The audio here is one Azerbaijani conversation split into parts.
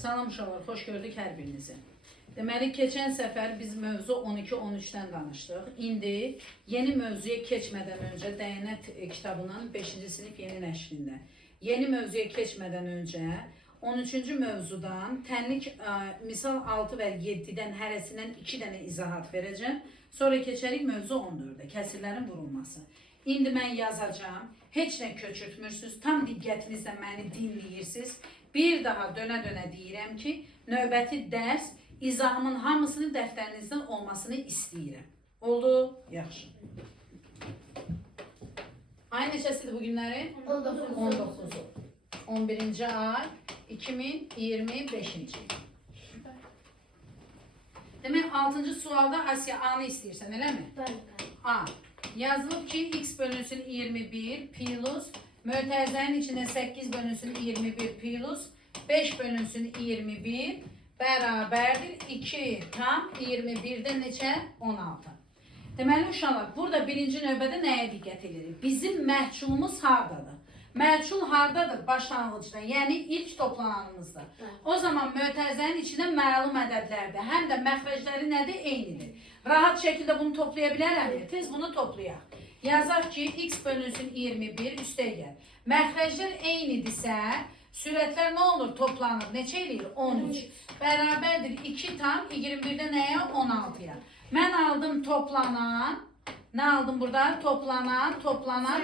Salam uşaqlar, xoş gördük hər birinizi. Deməli, keçən səfər biz mövzu 12-13-dən danışdıq. İndi yeni mövzuya keçmədən öncə Dəyanət kitabının 5-ci sinif yeni nəşrində. Yeni mövzuya keçmədən öncə 13-cü mövzudan tənlik misal 6 və 7-dən hərəsindən 2 dənə izahat verəcəm. Sonra keçərik mövzu 14-də, kəsirlərin vurulması. İndi mən yazacağım, heç nə köçürtmürsünüz, tam diqqətinizlə məni dinləyirsiniz. Bir daha dönə-dönə deyirəm ki, növbəti dərs izahımın hamısını dəftərinizdən olmasını istəyirəm. Oldu? Yaxşı. Ay neçəsidir bu günləri? 19'u. 11-ci ay 2025-ci. Demək 6-cı sualda Asiya A-nı istəyirsən, eləmi? A. Yazılıb ki, x bölünsün 21 plus mötərizənin içində 8 bölünsün 21 plus 5 bölünsün 21 bərabərdir 2 tam 21'də neçə? 16. Deməli uşaqlar, burada birinci növbədə nəyə diqqət edirik? Bizim məhculumuz hardadır? Məhcul hardadır? Başlanğıcda, yəni ilk toplananımızda. O zaman mötərizənin içində məlum ədədlərdir. Həm də məxrəcləri nədir? Eynidir. Rahat şəkildə bunu toplaya bilərəm. Tez bunu toplayaq. Yazaq ki, x bölünsün 21 üstəgəl. Məxrəclər eynidirsə, sürətlər nə olur? Toplanır. Neçə eləyir? 13. Bərabərdir 2 tam 21'də nəyə? 16'ya. Mən aldım toplanan. Nə aldım burada? Toplanan.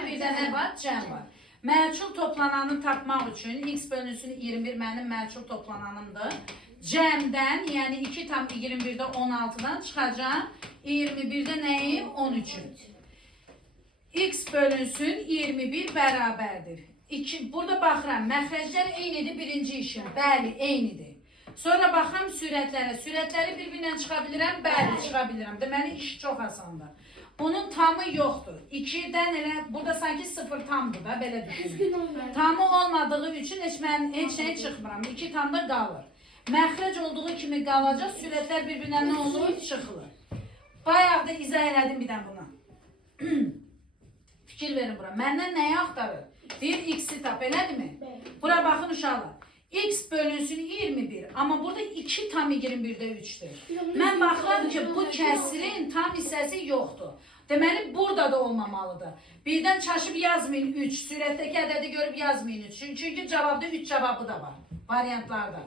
Bir də nə var? Cəm var. Məhcul toplananı tapmaq üçün x bölünsün 21 mənim məhcul toplananımdır. Cəmdən, yəni 2 tam 21'də 16'dan çıxacaq. 21'də nəyim? 13'üm. X bölünsün 21 bərabərdir. Burada baxıram, məxrəclər eynidir birinci işim. Bəli, eynidir. Sonra baxıram sürətlərə. Sürətləri bir-birindən çıxa bilirəm? Bəli, çıxa bilirəm. Deməli, iş çox asandır. Bunun tamı yoxdur. 2'dən elə, burada sanki 0 tamdır da, belə düşünün. Tamı olmadığı üçün heç nə çıxmıram. 2 tamda qalır. Məxrəc olduğu kimi qalacaq, sürətlər bir-birindən nə olur? Çıxılır. Bayaq da izah elədim bir dən buna. Fikir verin bura. Məndən nəyi axtarır? Bir x-i tap, elədirmi? Bura baxın uşaqlar. X bölünsün 21, amma burada 2 tam 21'də 3'dür. Mən baxıram ki, bu kəsirin tam hissəsi yoxdur. Deməli, burada da olmamalıdır. Birdən çaşıb yazmayın 3, sürətdəki ədədi görüb yazmayın 3. Çünki cavabda 3 cavabı da var, variantlarda.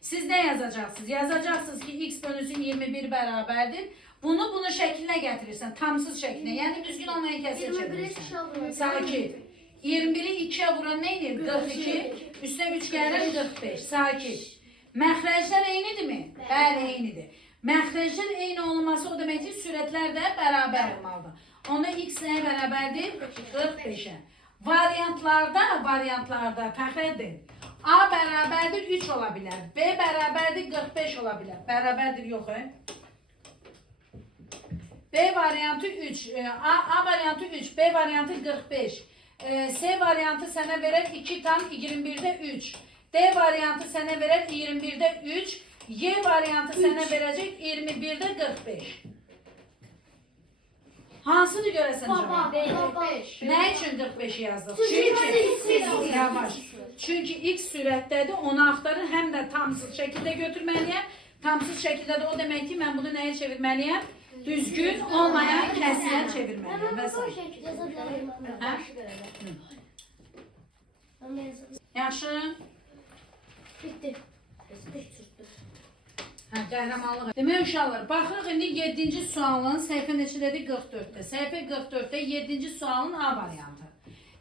Siz nə yazacaqsınız? Yazacaqsınız ki, x bölünsün 21 bərabərdir. Bunu şəklinə gətirirsən, tamsız şəklinə. Yəni, düzgün olmayan kəsir çevirirsən. Sakit. 21'i 2'ye vuran neydi? 42. Üstüne 3 gəlir 45. Sakit. Məxrəclər eynidir mi? Bəli, eynidir. Məxrəclər eyni olması o demək ki, sürətlər də bərabər olmalıdır. Onda x nəyə bərabərdir? 45'e. Variantlarda Fəxrəddin. A bərabərdir 3 ola bilər. B bərabərdir 45 ola bilər. Bərabərdir yox, B variantı 3. A variantı 3. B variantı 45. C variantı sənə verər 2 tam 21'də 3. D variantı sənə verər 21'də 3. Y variantı sənə verəcək 21'də 45. Hansıdır görəsən cavab? 45. Nə üçün 45'i yazdıq? Çünki yavaş. Çünki x sürətdədir, onu axtarır. Həm də tamsız şəkildə götürməliyəm. Tamsız şəkildə də o demək ki, mən bunu nəyə çevirməliyəm? Düzgün olmayan kəsirə çevirməliyəm və s. Yaxşı? Bitti. Qəhrəmanlıq. Demək uşaqlar, baxırıq indi 7-ci sualın səhifə neçədədir? 44'də. Səhifə 44'də 7-ci sualın A variantı.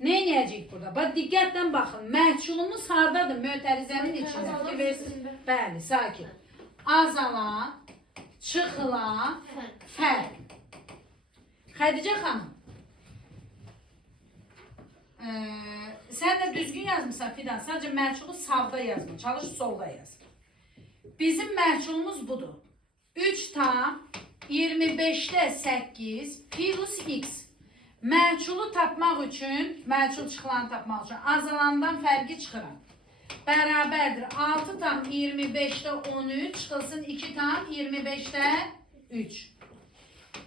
Nə edəcəyik burada? Bax, diqqətlə baxın. Məhculumuz hardadır? Mötərizənin içində. Bəli, sakin. Azala, çıxıla, fərq. Xədicə xanım. Sən də düzgün yazmışsan Fidan. Sadəcə məhculu sağda yazma. Çalış solda yaz. Bizim məhculumuz budur. 3 tam 25'də 8 plus x. Məhculu tapmaq üçün, məhcul çıxılanı tapmaq üçün azalandan fərqi çıxıram. Bərabərdir 6 tam 25'də 13 çıxılsın 2 tam 25'də 3.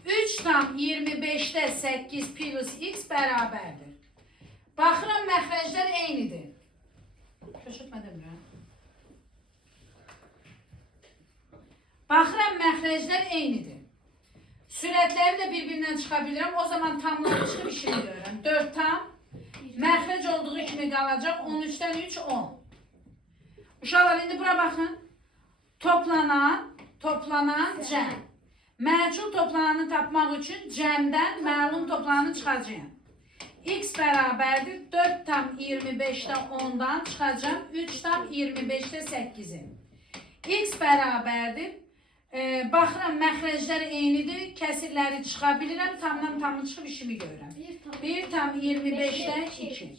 3 tam 25'də 8 plus x bərabərdir. Baxıram məxrəclər eynidir. Köçürtmədim ya. Məxrəclər eynidir. Sürətləri də bir-birindən çıxa bilirəm. O zaman tamları çıxıb işimi görürəm. 4 tam. Məxrəc olduğu kimi qalacaq. 13-dən 3, 10. Uşaqlar, indi bura baxın. Toplanan cəm. Məcul toplananı tapmaq üçün cəmdən məlum toplananı çıxacağım. X bərabərdir 4 tam 25-də 10-dan çıxacağım 3 tam 25-də 8-i. X bərabərdir. Baxıram, məxrəclər eynidir. Kəsirləri çıxa bilirəm. Tamdan tamı çıxıb işimi görürəm. 1 tam 25-də 2.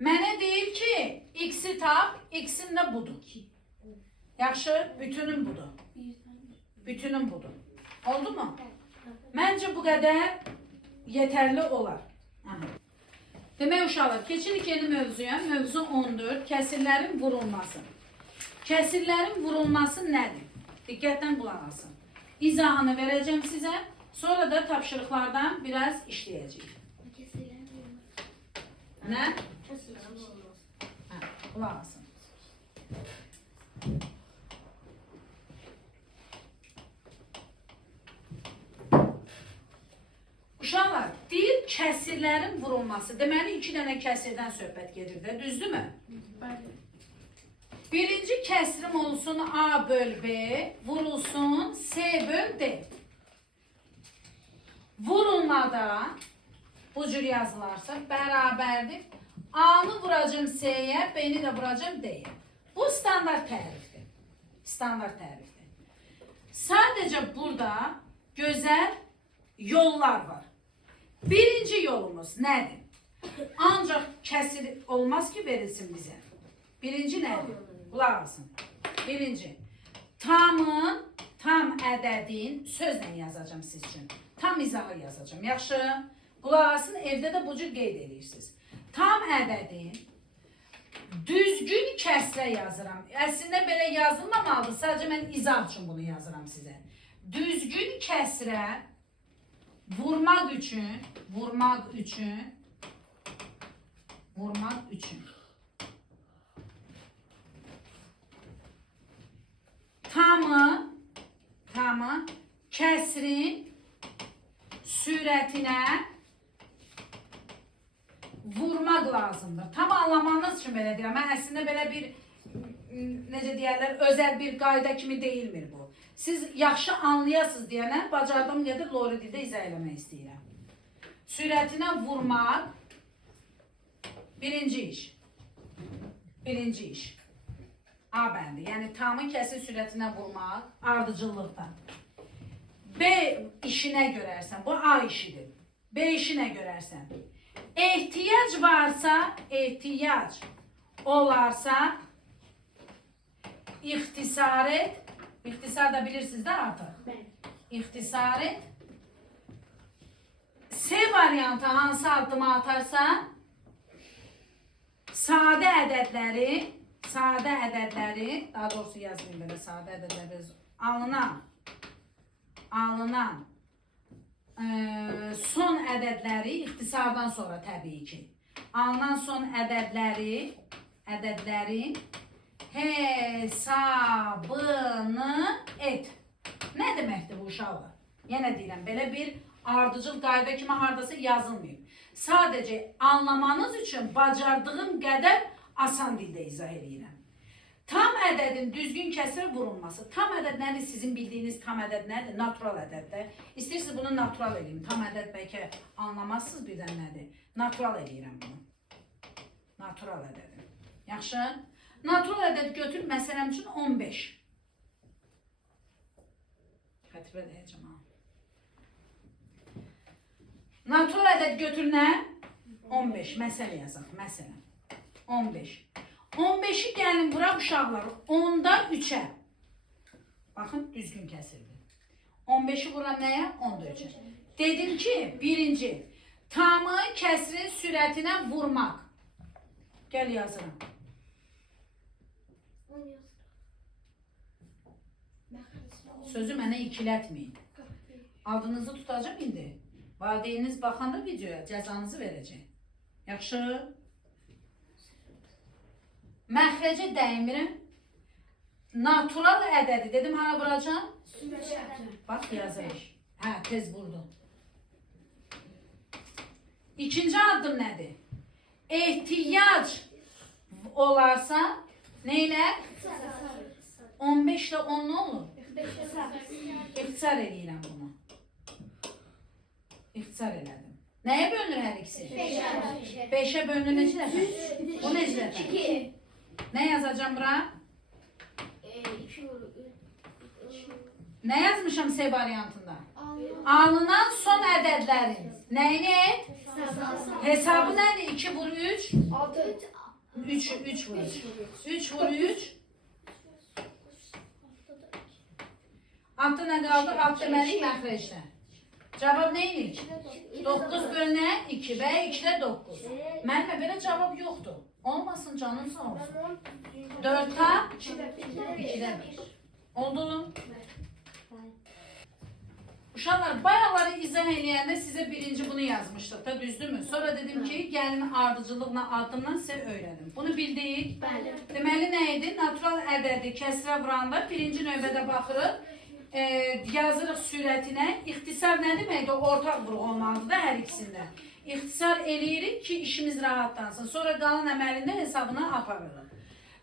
Mənə deyir ki, X-i tap, X-in də budur. Yaxşı, bütünüm budur. Bütünüm budur. Oldu mu? Məncə bu qədər yetərli olar. Aha. Demək uşaqlar, keçirik yeni mövzuya. Mövzu 14. Kəsirlərin vurulması. Kəsirlərin vurulması nədir? Diqqətlə qulaq asın. İzahını verəcəm sizə. Sonra da tapşırıqlardan biraz işləyəcəyik. Nə? Qulaq asın. Uşaqlar, deyir kəsirlərin vurulması. Deməli, 2 dənə kəsirdən söhbət gedir də, düzdürmü? Birinci kəsirim olsun A böl B, vurulsun C böl D. Vurulmada bu cür yazılarsa bərabərdir. A-nı vuracağım C-yə, B-ni də vuracağım D-yə. Bu standart tərifdir. Standart tərifdir. Sadəcə burada gözəl yollar var. Birinci yolumuz nədir? Ancaq kəsir olmaz ki, verilsin bizə. Birinci nədir? Qulaq alsın. Birinci. Tam ədədin sözlə yazacağım siz üçün. Tam izahı yazacağım. Yaxşı. Qulaq alsın, evdə də bu cür qeyd edirsiniz. Tam ədədin düzgün kəsrə yazıram. Əslində belə yazılmamalıdır. Sadəcə mən izah üçün bunu yazıram sizə. Düzgün kəsrə vurmaq üçün tamı kəsrin sürətinə vurmaq lazımdır. Tam anlamanız üçün belə deyirəm. Mən əslində belə bir, necə deyərlər, özəl bir qayda kimi deyilmir bu. Siz yaxşı anlayasınız deyənə, bacardığım qədər doğru dildə izah eləmək istəyirəm. Sürətinə vurmaq birinci iş. Birinci iş. A bəndi. Yəni tamı kəsir sürətinə vurmaq ardıcıllıqdan. B işinə görərsən, bu A işidir. B işinə görərsən. Ehtiyac varsa, ehtiyac olarsa ixtisar et. İxtisar da bilirsiniz də artıq. İxtisar et. C variantı hansı addıma atarsa sadə ədədləri, daha doğrusu yazmayayım belə, sadə ədədləri alınan son ədədləri ixtisardan sonra təbii ki. Alınan son ədədlərin hesabını et. Nə deməkdir bu uşaqlar? Yenə deyirəm, belə bir ardıcıl qayda kimi hardasa yazılmayıb. Sadəcə anlamanız üçün bacardığım qədər asan dildə izah edirəm. Tam ədədin düzgün kəsirə vurulması. Tam ədəd nədir? Sizin bildiyiniz tam ədəd nədir? Natural ədəddə. İstəyirsiniz bunu natural edeyim. Tam ədəd bəlkə anlamazsınız birdən nədir? Natural edirəm bunu. Natural ədədim. Yaxşı? Natural ədəd götür, məsələm üçün 15. Xətribə deyəcəm ha. Natural ədəd götür nə? 15. Məsələ yazaq. Məsələn. 15. 15'i gəlin vuraq uşaqlar. 10'da 3'ə. Baxın, düzgün kəsirdir. 15'i vuran nəyə? 10'da 3'ə. Dedim ki, birinci, tamı kəsrin sürətinə vurmaq. Gəl yazıram. Sözü mənə ikilətməyin. Adınızı tutacağım indi. Valideyniniz baxanda videoya cəzanızı verəcək. Yaxşı? Məxrəcə dəymirəm. natural ədədi. Dedim hara vuracağım? Bak yazmış. Hə, tez vurdu. İkinci addım nədir? Ehtiyac olarsa neyle? 15 ile 10 ne olur? İxtisar edirəm bunu. İxtisar elədim. Nəyə bölünür hər ikisi? 5'e bölünür necə dəfə? Bu necə dəfə? Ne yazacağım bura? Ne yazmışam S variantında? Alınan son ədədlərin nəyini et? Hesabı nədir? 2 vur 3. 3 vur 3. 3 vur 3. Altı nə qaldı? Alt deməli məxrəcdə. Cavab nə idi? 9 bölünə 2 və 2-də 9. Mənimlə belə cavab yoxdur. Olmasın canım sağ olsun. 4'ta 2'də 1. Oldu? Uşaqlar bayaqları izah eləyəndə sizə birinci bunu yazmışdıq da, düzdürmü? Sonra dedim ki, gəlin ardıcılıqla addımdan sizə öyrədim. Bunu bildik. Deməli nə idi? Natural ədədi kəsrə vuranda birinci növbədə baxırıq. Yazırıq sürətinə. İxtisar nə deməkdir? Ortaq vuruq olmalıdır da hər ikisində. İxtisar eləyirik ki, işimiz rahatlansın. Sonra qalan əməlində hesabına aparırıq.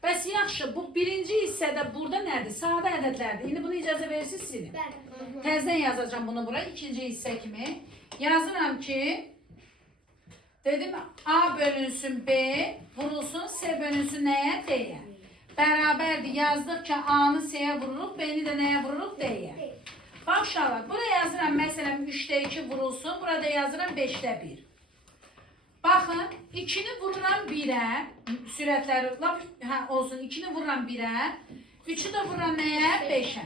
Bəs yaxşı, bu birinci hissədə burada nədir? Sadə ədədlərdir. İndi bunu icazə verirsiniz silin. Təzdən yazacağım bunu bura, ikinci hissə kimi. Yazıram ki, dedim A bölünsün B, vurulsun C bölünsün nəyə? D-yə. Bərabərdir. Yazdıq ki, A-nı C-yə vururuq, B-ni də nəyə vururuq? D-yə. Bax uşaqlar, burada yazıram məsələn 3'də 2 vurulsun, burada yazıram 5'də 1. Baxın, 2'ni vururam 1'ə, sürətləri olsun, 2'ni vururam 1'ə, 3'ü də vururam nəyə? 5'ə.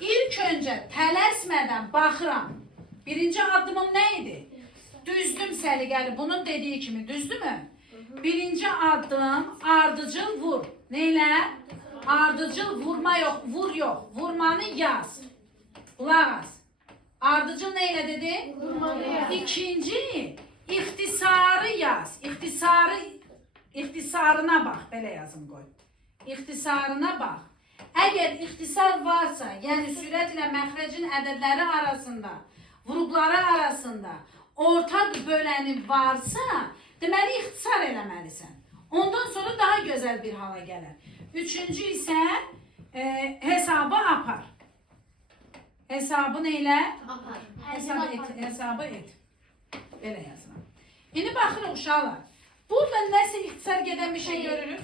İlk öncə tələsmədən baxıram. Birinci addımım nə idi? Düzdüm səliqəli, bunun dediyi kimi, düzdürmü? Birinci addım ardıcıl vur. Neylə? Ardıcıl vurma yox, vur yox. Vurmanı yaz. Qulaq as. Ardıcıl neyle dedi? Vurmanı yaz. İkinci, ixtisarı yaz. İxtisarına bax. Belə yazım qoy. İxtisarına bax. Əgər ixtisar varsa, yəni sürət ilə məxrəcin ədədləri arasında, vurğuları arasında ortaq böləni varsa, deməli ixtisar eləməlisən. Ondan sonra daha gözəl bir hala gələr. Üçüncü isə hesabı apar. Hesabı neyle? Hesabı et. Belə yazıram. İndi baxırıq uşaqlar. Burada nəsə ixtisar gedən bir şey görürük.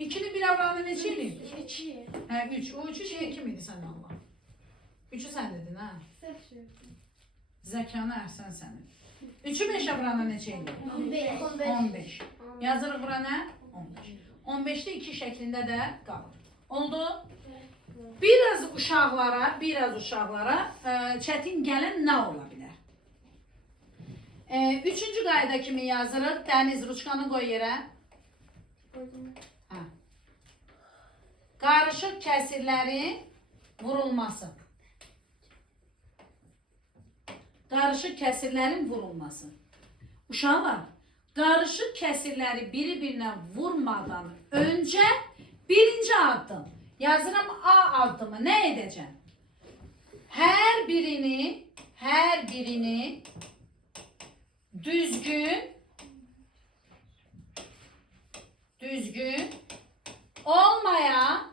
2'ni bir avranı neçə eləyir? 2. Hə, 3. O 3'ü şey kim idi sən Allah? 3'ü sən dedin ha? Zəkanı əhsən sənin. 3'ü 5 avrana neçə eləyir? 15. Yazırıq bura nə? 15. 15'te 2 şəklində də qalır. Oldu? Biraz uşaqlara çətin gələn nə ola bilər? Üçüncü qayda kimi yazırıq. Dəniz ruçkanı qoy yerə. Qarışıq kəsirlərin vurulması. Qarışıq kəsirlərin vurulması. Uşaqlar, qarışıq kəsirləri biri-birinə vurmadan öncə birinci addım. Yazıram A addımı. Nə edəcəm? Hər birini düzgün olmayan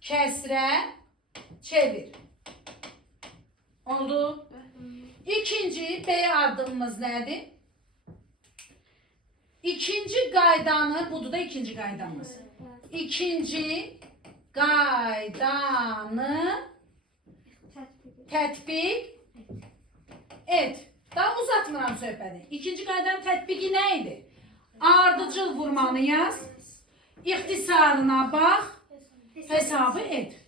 kəsrə çevir. Oldu. İkinci B addımımız nədir? İkinci qaydanı, budur da ikinci qaydamız. İkinci qaydanı tətbiq et. Daha uzatmıram söhbəti. İkinci qaydanın tətbiqi nə idi? Ardıcıl vurmanı yaz. İxtisarına bax. Hesabı et.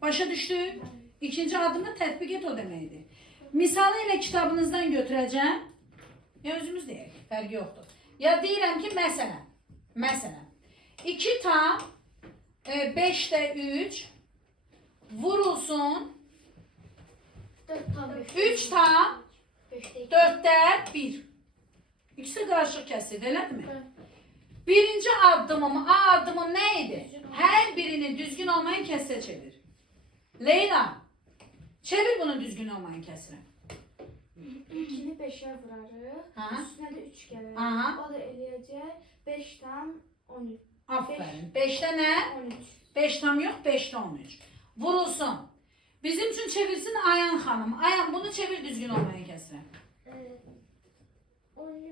Başa düşdü? İkinci adımı tətbiq et o deməkdir. Misalı ilə kitabınızdan götürəcəm. Ya özümüz deyək, fərqi yoxdur. Ya deyirəm ki, məsələn, 2 tam 5'də 3 vurulsun 3 tam 4'də 1. İkisi qarışıq kəsirdir, elədirmi? Birinci addımım, A addımım nə idi? 2'ni düzgün olmayan kesre çevir. Leyla, çevir bunu düzgün olmayan kesre. 2'ni 5'e vurarıq. Aha. Üstünə də 3 gəlir. Aha. O da eləyəcək 5'dan 13. Aferin. 5'te ne? 13. 5 tam yok, 5'te 13. Vurulsun. Bizim için çevirsin Ayan Hanım. Ayan bunu çevir düzgün olmayan kesre. 10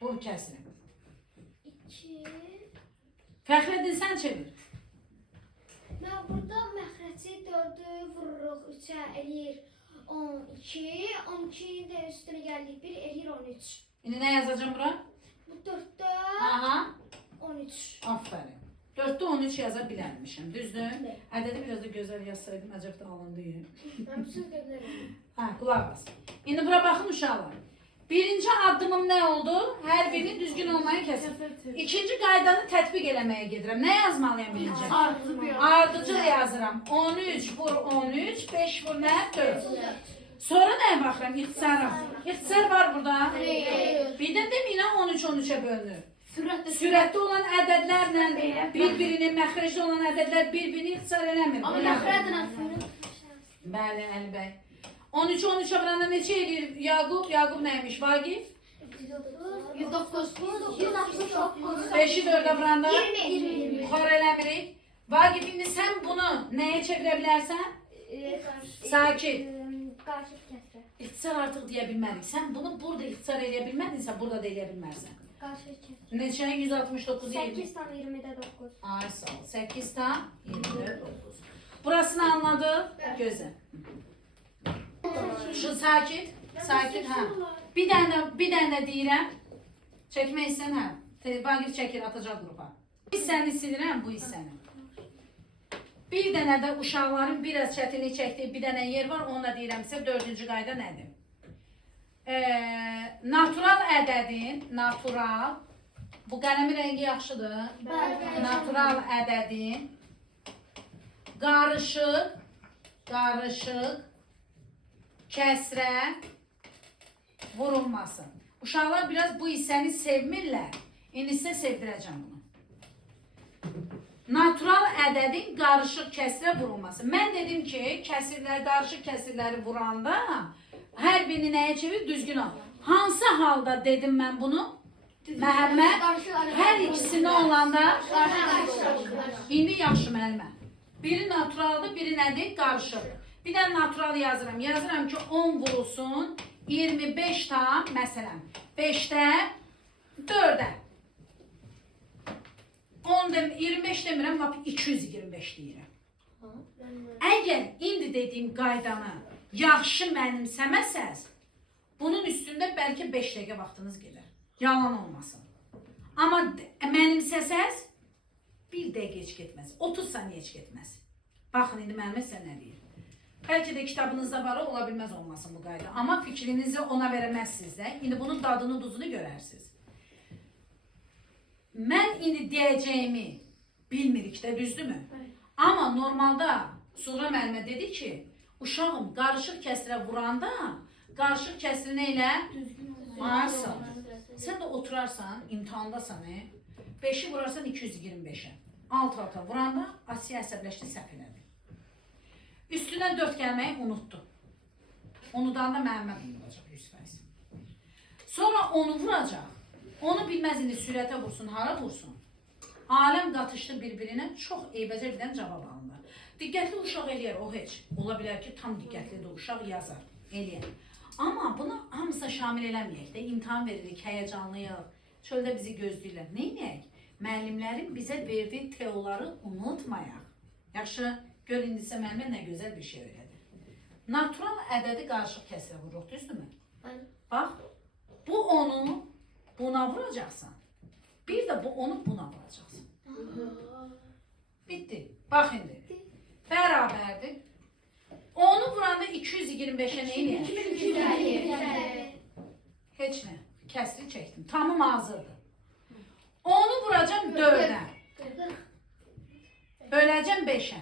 Vur kesre. 2. Fəxreddin sen çevir. Mən burada məxrəci 4'ü vururuq 3'ə eləyir 12. 12'nin də üstünə gəldik 1 eləyir 13. Şimdi ne yazacağım bura? Bu 4'də Aha. 13. Aferin. 4'te 13 yaza bilərmişim. Düzdür? Evet. Ədədi biraz da gözəl yazsaydım acaba da alındı. Mən bu söz deyirəm. Ha, kulak bas. Şimdi bura bakın uşaqlar. Birinci addımım ne oldu? Her birini düzgün olmaya kesin. İkinci qaydanı tətbiq eləməyə gedirəm. Ne yazmalıyım birinci? Ardıcıl yazıram. 13 vur 13, 5 vur ne? 4. Sonra neye baxıram? İxtisara. İxtisar var burada. Birdən demə yine 13 13'e bölünür. Sürətli olan ədədlərlə bir-birini, məxrəcdə olan ədədlər bir-birini ixtisar eləmir. Amma məxrəclə fırın. Bəli, Əli bəy. 13 13'e vuranda neçə eləyir Yaqub? Yaqub neymiş? Vagif? 109. 5'i 4'e vuranda 20. yuxarı eləmirik. Vagif, indi sən bunu nəyə çevirə bilərsən? Sakit. Qarşı kəsrə. İxtisar artıq deyə bilmərik. Sən bunu burada ixtisar eləyə bilmədinsə, burada da eləyə bilmərsən. Qarşı kəsrə. Neçə? 169 20. 8 tam 20'də 9. Ay sağ ol. 8 tam 20'de 9. Burasını anladın? Gözə. Şu sakit. Sakit ha. Bir dənə deyirəm. Çəkmək istəyən hə. Vagif çəkir, atacaq qrupa. Hissəni silirəm, bu hissəni. Bir dənə də uşaqların biraz çətinlik çəkdiyi bir dənə yer var. Onu da deyirəm sizə 4-cü qayda nədir? Natural ədədin, natural, bu qələmi rəngi yaxşıdır. Natural ədədin qarışıq kəsrə vurulması. Uşaqlar biraz bu hissəni sevmirlər. İndi sizə sevdirəcəm bunu. Natural ədədin qarışıq kəsrə vurulması. Mən dedim ki, qarışıq kəsirləri vuranda hər birini nəyə çevir? Düzgün al. Hansı halda dedim mən bunu? Məhəmməd, hər ikisində olanda indi yaxşı müəllimə. Biri naturaldır, biri nədir? Qarışıq. Bir də natural yazıram. Yazıram ki 10 vurulsun 25 tam, məsələn 5'də 4'ə. 10 25 demirəm, lap 225 deyirəm. Əgər indi dediyim qaydanı yaxşı mənimsəməsəz, bunun üstündə bəlkə 5 dəqiqə vaxtınız gedər. Yalan olmasın. Amma mənimsəsəz 1 dəqiqə heç getməz, 30 saniyə heç getməz. Baxın, indi müəllimə sizə nə deyir? Bəlkə də kitabınızda var, ola bilməz olmasın bu qayda. Amma fikrinizi ona verəməzsiniz də. İndi bunun dadını, duzunu görərsiniz. Mən indi deyəcəyimi bilmirik də, düzdürmü? Amma normalda Suğra müəllimə dedi ki, uşağım qarışıq kəsrə vuranda, qarışıq kəsri nə ilə? Varsan. Sən də oturarsan, imtihandasan, 5'i vurarsan 225'e. Alt-alta vuranda Asiya əsəbləşdi, səhv elədi. Üstündən 4 gəlməyi unutdu. Onudan da Məhəmməd vuracaq 100%. Sonra onu vuracaq. Onu bilməz indi sürətə vursun, hara vursun. Aləm qatışdı bir-birinə, çox eybəcər bir dənə cavab alınır. Diqqətli uşaq eləyər, o heç. Ola bilər ki, tam diqqətlidir, uşaq yazar, eləyər. Amma bunu hamısına şamil eləməyək də, imtahan veririk, həyəcanlıyıq, çöldə bizi gözləyirlər. Neynəyək? Müəllimlərin bizə verdiyi teoları unutmayaq. Yaxşı, gör indi sizə müəllimə nə gözəl bir şey öyrədir. Natural ədədi qarışıq kəsrə vururuq, düzdürmü? Bax, bu onu buna vuracaqsan. Bir də bu onu buna vuracaqsan. Bitti. Bax indi. Bərabərdir. Onu vuranda 225'e nə eləyər? Heç nə. Kəsri çəkdim. Tamam hazırdır. Onu vuracağım 4'ə. Böləcəm 5'ə.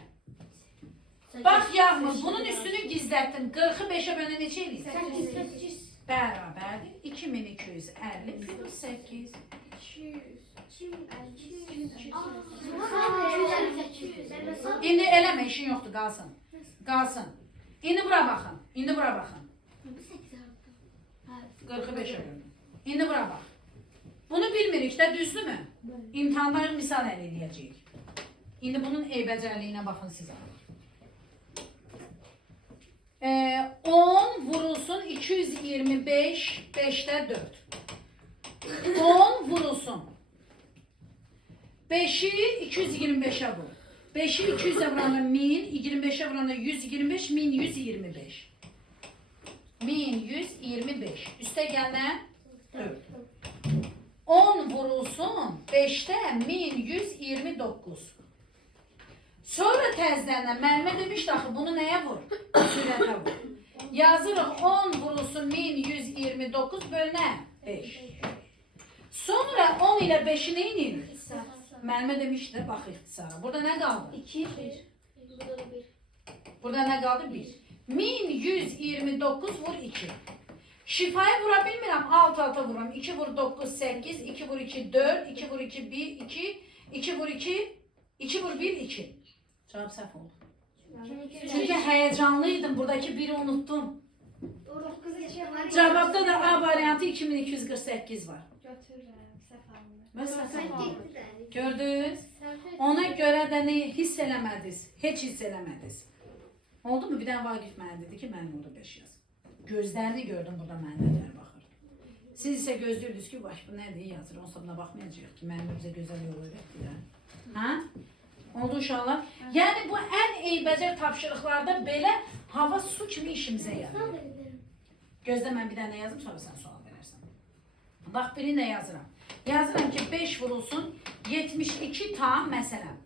Bax yağmur, bunun üstünü gizlətdim. 40'ı 5'ə bölən neçə eləyir? Bərabərdir. 2250 plus 8. 200. İndi eləmə, işin yoxdur, qalsın. Qalsın. İndi bura baxın. İndi bura baxın. 45 öyrənin. İndi bura bax. Bunu bilmirik də, düzdürmü? İmtihanda misal əldə edəcəyik. İndi bunun eybəcərliyinə baxın sizə. 10 vurulsun 225, 5'te 4. 10 vurulsun. 5'i 225'e vur. 5'i 200'e vuranda 1000, 25'e vuranda 125, 1125. 1125. Üste gelen 4. 10 vurulsun 5'te 1129. Sonra təzlənən müəllimə demişdi axı bunu nəyə vur? Sürətə vur. Yazırıq 10 vurulsun 1129 bölünə 5. Sonra 10 ilə 5'i nə inir? Müəllimə demişdi bax ixtisara. Burada nə qaldı? 2, 1. Burada nə qaldı? 1. 1129 vur 2. Şifayı vura bilmirəm. Alt alta vuram. 2 vur 9 8, 2 vur 2 4, 2 vur 2 1 2, 2 vur 2, 2 vur 1 2. Cevap səhv oldu. Çünkü heyecanlıydım. Buradaki 1'i unuttum. Cevapta da A variantı 2248 var. Mesela gördünüz. Ona göre de ne hiss eləmədiniz? Heç hiss eləmədiniz. Oldu mu? Bir dənə Vagif mənə dedi ki, mənim orada 5 yaz. Gözlərini gördüm burada mənələr baxır. Siz ise gözlüydünüz ki, baş bu nədir yazır. Onsuz buna baxmayacaq ki, mənim bizə gözəl yol öyrətdilər. Ha? Oldu uşaqlar. Yəni bu ən eybəcər tapşırıqlarda belə hava su kimi işimizə yarayır. Gözlə mən bir dənə yazım, sonra sən sual verərsən. Bax biri nə yazıram? Yazıram ki 5 vurulsun 72 tam məsələn.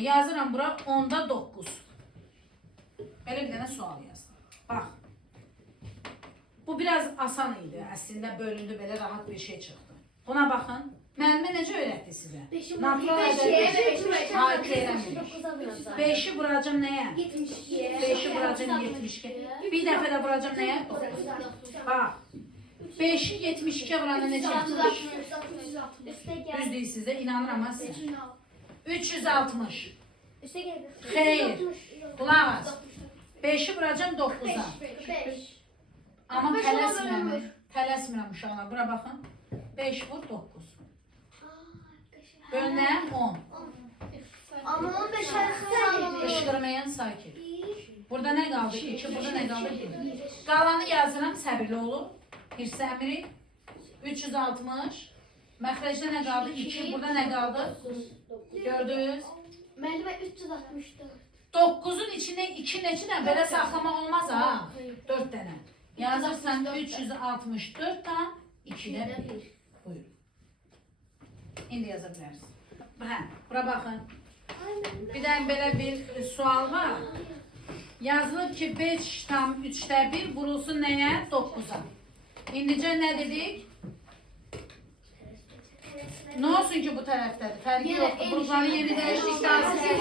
Yazıram bura 10'da 9. Belə bir dənə sual yazdım. Bax. Bu biraz asan idi. Əslində bölündü, belə rahat bir şey çıxdı. Buna baxın. Müəllimə necə öyrətdi sizə? Natural ədəbiyyat. Hayır, eləmir. 5'i vuracam nəyə? 72. 5'i vuracam 72. Bir dəfə də vuracam nəyə? Bax. 5'i 72'ye vuranda necə? Düz deyilsiniz də, inanıram ha sizə. 360. Xeyr. Qulaq as. 5'i vuracam 9'a. Amma tələsmirəm. Tələsmirəm uşaqlar. Bura baxın. 5 vur 9. Bölünən 10. Ama 15 harfler. Işıqırmayan sakit. Burada nə qaldı? 2. Burada nə qaldı? 1. Qalanı yazıram. Səbirli olun. Hirsəmiri. 360. Məxrəcdə nə qaldı? 2. Burada nə qaldı? Gördünüz? Müəllimə 364. 9'un içine 2 neçə belə saxlamaq olmaz ha. 4 dənə. Yazırsan 364 da 2'də 1. Buyurun. İndi yaza bilərsin. Hə, bura baxın. Bir dənə belə bir sual var. Yazılıb ki 5 tam 3'də 1 vurulsun nəyə? 9'a. İndicə nə dedik? Ne olsun ki bu tərəfdədir? Fərqi yoxdur. Burqanı yeni dəyişdik, daha sizə.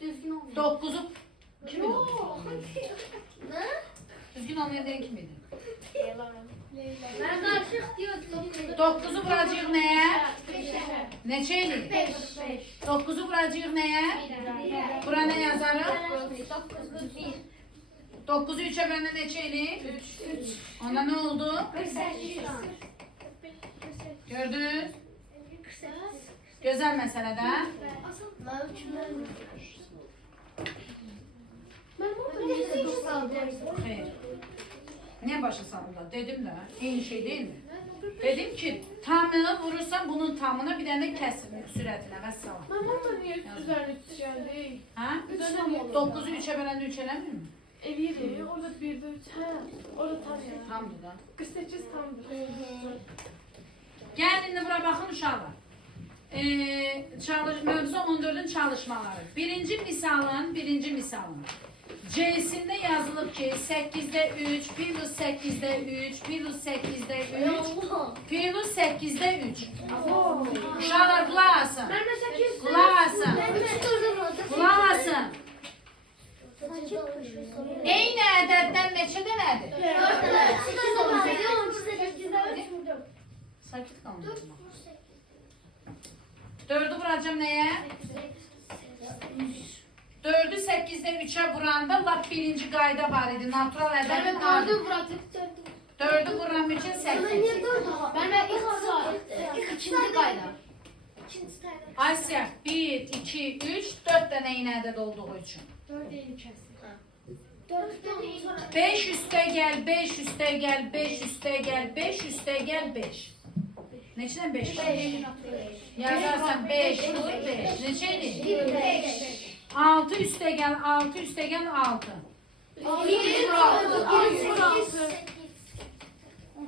Düzgün olmuyor. 9'u kim idi? Düzgün olmayan deyən kim idi? Ben karışık diyordum. 9'u vuracaq nəyə? Neçə idi? 5. 9'u vuracaq nəyə? Bura nə yazarıq? 9'u 3'e böləndə neçə idi? 3. Onda nə oldu? 48. Gördünüz? Gözəl məsələdə. Xeyr. Niye başa saldılar? Dedim de. Eyni şey değil mi? Dedim ki tamını vurursan bunun tamına bir tane kesin süratine ve salam. Ben orada niye üzerine geldi? Ha? 9'u 3'e bölende 3 elemiyor mu? Eviri, orada 1'de 3. He, orada tam ya. Tamdı da. 48 tamdır. Gelin de buraya bakın uşaqlar. Mövzu 14'ün çalışmaları. Birinci misalın. C'sinde yazılıb ki 8'de 3, Pilus 8'de 3, Pilus 8'de 3, Pilus 8'de 3. Uşaqlar qulaq asın. Qulaq asın. Qulaq asın. Eyni ədəddən neçə dənədir? 4. Sakit qalın. salacağım neye? 4'ü 8'de 3'e vuranda lap birinci qayda var idi. Natural ədəbin adı. 4'ü vuram üçün 8. Ben ikinci kayda. Asya 1, 2, 3, 4 dənə eyni ədəd olduğu üçün. 5 üstə gəl, 5 üstə gəl, 5 üstə gəl, 5 üstə gəl, 5. Neçədən 5? Yazarsan 5 vur 5. Neçə idi? 6 üstə gəl, 6 üstə gəl, 6.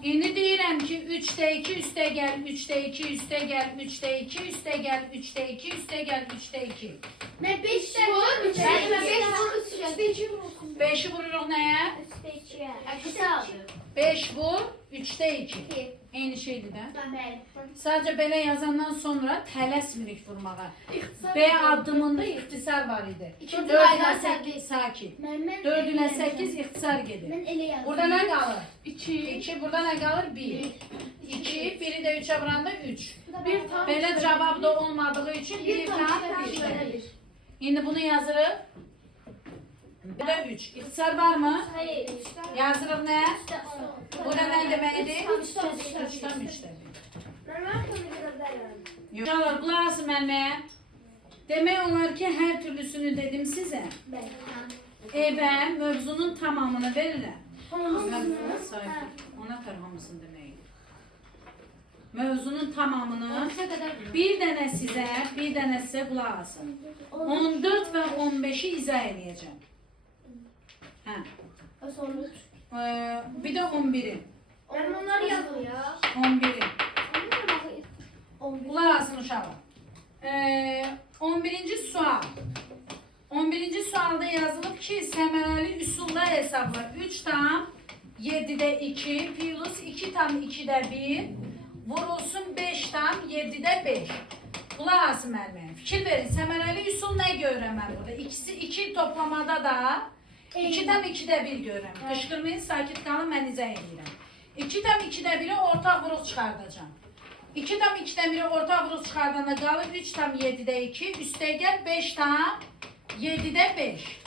İndi deyirəm ki, 3'də 2 üstə gəl, 3'də 2 üstə gəl, 3'də 2 üstə gəl, 3'də 2 üstə gəl, 3'də 2. Ben 5'te vur. 5'i vururuq nəyə? 5 vur, 3'də 2. Eyni şeydir də. Sadəcə belə yazandan sonra tələsmirik vurmağa. B addımında ixtisar var idi. 4 ilə 8 sakit. 4 ilə 8 ixtisar gedir. Burada nə qalır? 2. Burada nə qalır? 1. 2. Biri də 3'ə vuranda 3. Belə cavab da olmadığı üçün 1 tam 1. İndi bunu yazırıq. Burada 3. İxtisar var mı? Yazırıq nə? Burada nə deməkdir? 3'dən 3'də 1. Uşaqlar, qulaq asın mənməyə. Demək olar ki, hər türlüsünü dedim sizə. Evə mövzunun tamamını verirəm. Ona tər hamısını deməkdir. Mövzunun tamamını bir dənə sizə qulaq asın. 14 və 15'i izah edəcəm. Hə. Bir də 11'i. Ben onları yazdım ya. 11'i. Qulaq asın uşaqlar. 11-ci sual. 11-ci sualda yazılıb ki, səmərəli üsulla hesabla 3 tam 7'də 2 plus 2 tam 2'də 1 vurulsun 5 tam 7'də 5. Qulaq asın müəllimə. Fikir verin, səmərəli üsul nə görürəm mən burada? İkisi 2 toplamada da 2 tam 2'də 1 görürəm. Qışqırmayın, sakit qalın, mən izah edirəm. 2 tam 2'də 1'i ortaq vuruq çıxardacağım. 2 tam 2'də 1'i ortaq vuruq çıxardanda qalır 3 tam 7'də 2 üstə gəl 5 tam 7'də 5.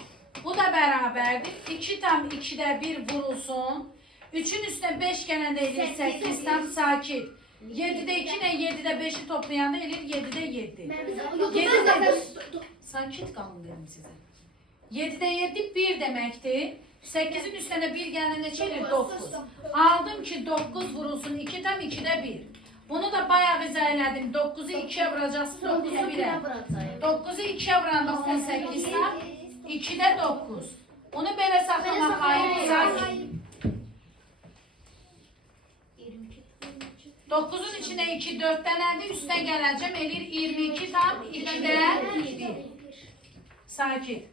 Bu da bərabərdir. 2 tam 2'də 1 vurulsun. 3'ün üstüne 5 gələndə edir 8 tam sakit. 7'də 2 ilə 7'də 5'i toplayanda edir 7'də 7. 7'də sakit qalın dedim sizə. 7'də 7 1 deməkdir. 8'in üstüne 1 gələndə neçə edir? 9. Aldım ki 9 vurulsun 2 tam 2'də 1. Bunu da bayağı izah elədim. 9'u 2'ye vuracaksın, 9'u 1'e. 9'u 2'ye vuranda 18 tam 2'də 9. Onu belə saxlamaq ayıb sakit. 9'un içine 2 4 dənədir. Üstə gələcəm elir 22 tam 2'də 1. Sakit.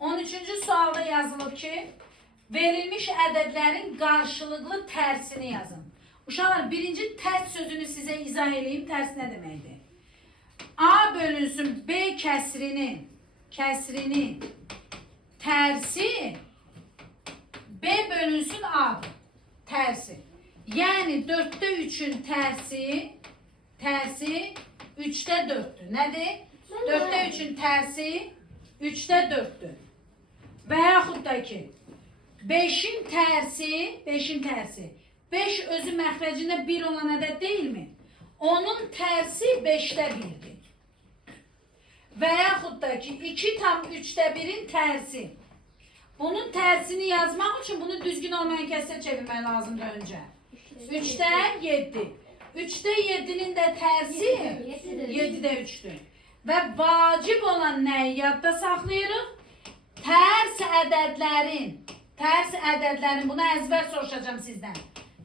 13-cü sualda yazılıb ki, verilmiş ədədlərin qarşılıqlı tərsini yazın. Uşaqlar, birinci tərs sözünü sizə izah edeyim. Tərs nə deməkdir? A bölünsün B kəsrinin tərsi B bölünsün A'dır. Tərsi. Yəni 4'də 3'ün tərsi 3'də 4'dür. Nədir? 4'də 3'ün tərsi 3'də 4'dür. Və yaxud da ki 5'in tərsi 5 özü məxrəcində 1 olan ədəd deyilmi? Onun tərsi 5'də 1'dir. Və yaxud da ki 2 tam 3'də 1'in tərsi. Bunun tərsini yazmaq üçün bunu düzgün olmayan kəsrə çevirmək lazımdır öncə. 3'də 7. 3'də 7'nin də tərsi 7'də 3'dür. Və vacib olan nəyi yadda saxlayırıq? Tərs ədədlərin, bunu əzbər soruşacağım sizdən.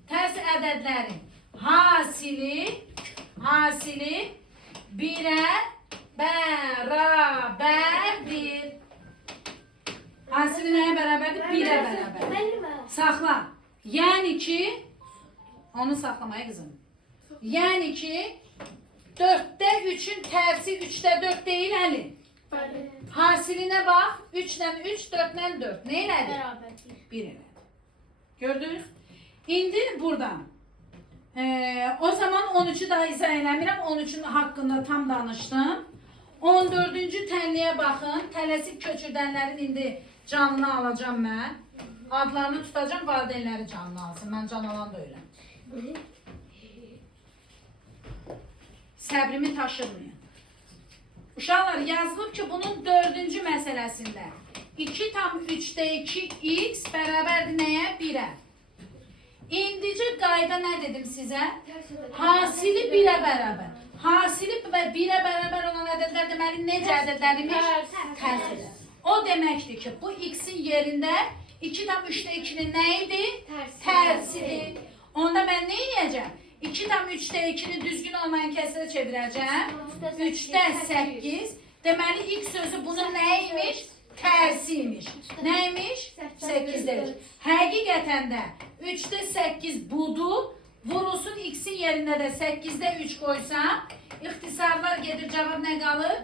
Tərs ədədlərin hasili 1'ə bərabərdir. Hasili nəyə bərabərdir? 1'ə bərabərdir. Saxla. Yəni ki, onu saxlamaya qızım. Yəni ki, 4'də 3'ün tərsi 3'də 4 deyil Əli. Hasiline bax. 3'dən 3, 4'dən 4. Ne elədi? 1 elədi. Gördünüz? İndi buradan O zaman 13'ü daha izah eləmirəm. 13'ün haqqında tam danışdım. 14-cü tənliyə baxın. Tələsik köçürdənlərin indi canını alacağım mən. Adlarını tutacağım, valideynləri canını alsın. Mən can alan da öyləm. Səbrimi taşırmayın. Uşaqlar, yazılıb ki, bunun 4-cü məsələsində 2 tam 3'də 2 x bərabərdir nəyə? 1'ə. İndicə qayda nə dedim sizə? Hasili 1'ə bərabər. Hasili və 1'ə bərabər olan ədədlər deməli necə ədədlərmiş? Tərsidir. O deməkdir ki, bu x-in yerində 2 tam 3'də 2'nin nə idi? Tərsidir. Onda mən nə edəcəm? 2 tam 3'də 2'ni düzgün olmayan kəsrə çevirəcəm. 3'də 8. Deməli, x sözü bunun nəymiş? Tərsiymiş. Nəymiş? 8'dir. Həqiqətən də 3'də 8 budur. Vurulsun x'in yerində də 8'də 3 qoysam, ixtisarlar gedir, cavab nə qalır?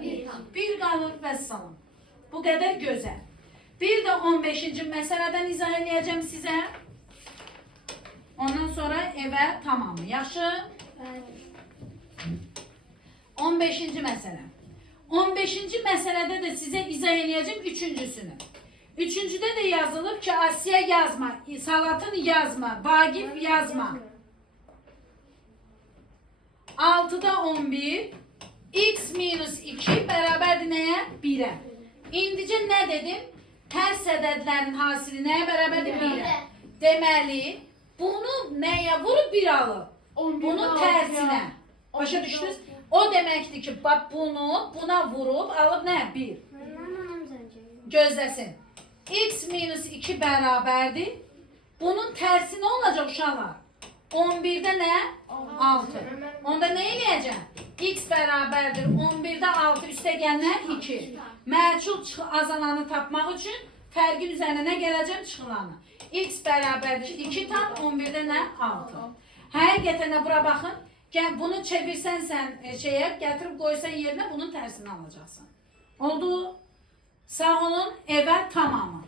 1 qalır və salam. Bu qədər gözəl. Bir də 15-ci məsələdən izah edəcəm sizə. Ondan sonra evə tamamı. Yaxşı? 15-ci məsələ. 15-ci məsələdə də sizə izah edəcəm 3-cüsünü. 3-cüdə də yazılıb ki, Asiya yazma, Salatın yazma, Vagif yazma. 6'da 11, x minus 2 bərabərdir nəyə? 1'ə. İndicə nə dedim? Tərs ədədlərin hasili nəyə bərabərdir? 1'ə. Deməli, bunu nəyə vurub 1 alıb? Bunun tərsinə. Başa düşdünüz? O deməkdir ki, bax bunu buna vurub alıb nə? 1. Gözləsin. X minus 2 bərabərdir. Bunun tərsi nə olacaq uşaqlar? 11'də nə? 6. Onda nə eləyəcəm? X bərabərdir 11'də 6 üstə gələnə 2. Məchul azalanı tapmaq üçün fərqin üzərinə nə gələcəm? Çıxılanı. X bərabərdir 2 tam 11'də nə? 6. Həqiqətən də bura baxın. Bunu çevirsən sən şeyə, gətirib qoysan yerinə bunun tərsini alacaqsan. Oldu? Sağ olun, evə tamamı.